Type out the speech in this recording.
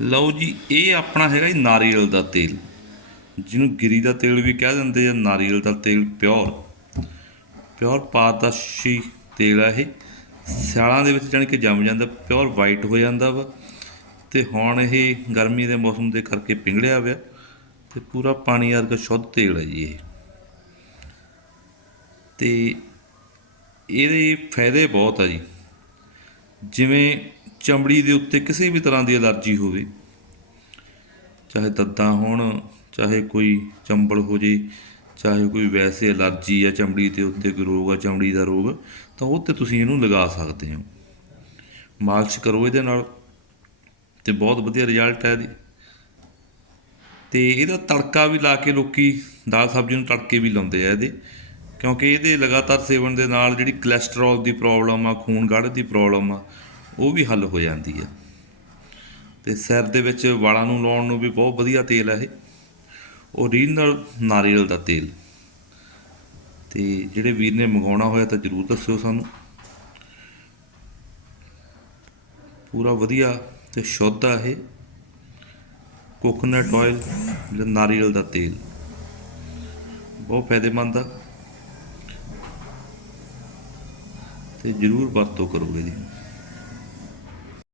ਲਓ ਜੀ, ਇਹ ਆਪਣਾ ਹੈਗਾ ਜੀ ਨਾਰੀਅਲ ਦਾ ਤੇਲ। ਜਿਹਨੂੰ ਗਿਰੀ ਦਾ ਤੇਲ ਵੀ ਕਹਿ ਦਿੰਦੇ ਆ, ਨਾਰੀਅਲ ਦਾ ਤੇਲ ਪਿਓਰ। ਪਿਓਰ ਪਾਰਦਰਸ਼ੀ ਤੇਲ ਆ ਇਹ। ਸਿਆਲਾਂ ਦੇ ਵਿੱਚ ਜਾਣੀ ਕਿ ਜੰਮ ਜਾਂਦਾ, ਪਿਓਰ ਵਾਈਟ ਹੋ ਜਾਂਦਾ ਵਾ। ਤੇ ਹੁਣ ਇਹ ਗਰਮੀ ਦੇ ਮੌਸਮ ਦੇ ਕਰਕੇ ਪਿੰਗਲਿਆ ਹੋਇਆ। ਤੇ ਪੂਰਾ ਪਾਣੀ ਵਰਗਾ ਸ਼ੁੱਧ ਤੇਲ ਹੈ ਜੀ ਇਹ। ਤੇ ਇਹਦੇ ਫਾਇਦੇ ਬਹੁਤ ਆ ਜੀ। ਜਿਵੇਂ ਚਮੜੀ ਦੇ ਉੱਤੇ ਕਿਸੇ ਵੀ ਤਰ੍ਹਾਂ ਦੀ ਅਲਰਜੀ ਹੋਵੇ, ਚਾਹੇ ਦੱਦਾਂ ਹੋਣ, ਚਾਹੇ ਕੋਈ ਚੰਬਲ ਹੋ ਜੇ, ਚਾਹੇ ਕੋਈ ਵੈਸੇ ਅਲਰਜੀ ਆ ਚਮੜੀ ਦੇ ਉੱਤੇ ਕੋਈ ਰੋਗ ਆ, ਚਮੜੀ ਦਾ ਰੋਗ, ਤਾਂ ਉਹ ਤੇ ਤੁਸੀਂ ਇਹਨੂੰ ਲਗਾ ਸਕਦੇ ਹੋ। ਮਾਲਸ਼ ਕਰੋ ਇਹਦੇ ਨਾਲ, ਤੇ ਬਹੁਤ ਵਧੀਆ ਰਿਜ਼ਲਟ ਹੈ ਇਹਦੀ। ਤੇ ਇਹਦਾ ਤੜਕਾ ਵੀ ਲਾ ਕੇ ਲੋਕੀ ਦਾਲ ਸਬਜ਼ੀ ਨੂੰ ਤੜਕੇ ਵੀ ਲਾਉਂਦੇ ਆ ਇਹਦੇ, ਕਿਉਂਕਿ ਇਹਦੇ ਲਗਾਤਾਰ ਸੇਵਨ ਦੇ ਨਾਲ ਜਿਹੜੀ ਕੋਲੇਸਟ੍ਰੋਲ ਦੀ ਪ੍ਰੋਬਲਮ ਆ, ਖੂਨ ਗੜ੍ਹ ਦੀ ਪ੍ਰੋਬਲਮ ਆ ਉਹ ਵੀ ਹੱਲ ਹੋ ਜਾਂਦੀ ਆ ਤੇ ਸਿਰ ਦੇ ਵਿੱਚ ਵਾਲਾਂ ਨੂੰ ਲਾਉਣ ਨੂੰ ਵੀ ਬਹੁਤ ਵਧੀਆ ਤੇਲ ਆ ਇਹ। ਓਰੀਜਨਲ ਨਾਰੀਅਲ ਦਾ ਤੇਲ। ਤੇ ਜਿਹੜੇ ਵੀਰ ਨੇ ਮੰਗਾਉਣਾ ਹੋਇਆ ਤਾਂ ਜਰੂਰ ਦੱਸਿਓ ਸਾਨੂੰ। ਪੂਰਾ ਵਧੀਆ ਤੇ ਸ਼ੁੱਧ ਆ ਇਹ। ਕੋਕੋਨਟ ਆਇਲ ਜਿਹੜਾ ਨਾਰੀਅਲ ਦਾ ਤੇਲ। ਬਹੁਤ ਫਾਇਦੇਮੰਦ ਆ। ਤੇ ਜਰੂਰ ਵਰਤੋਂ ਕਰੋਗੇ ਜੀ।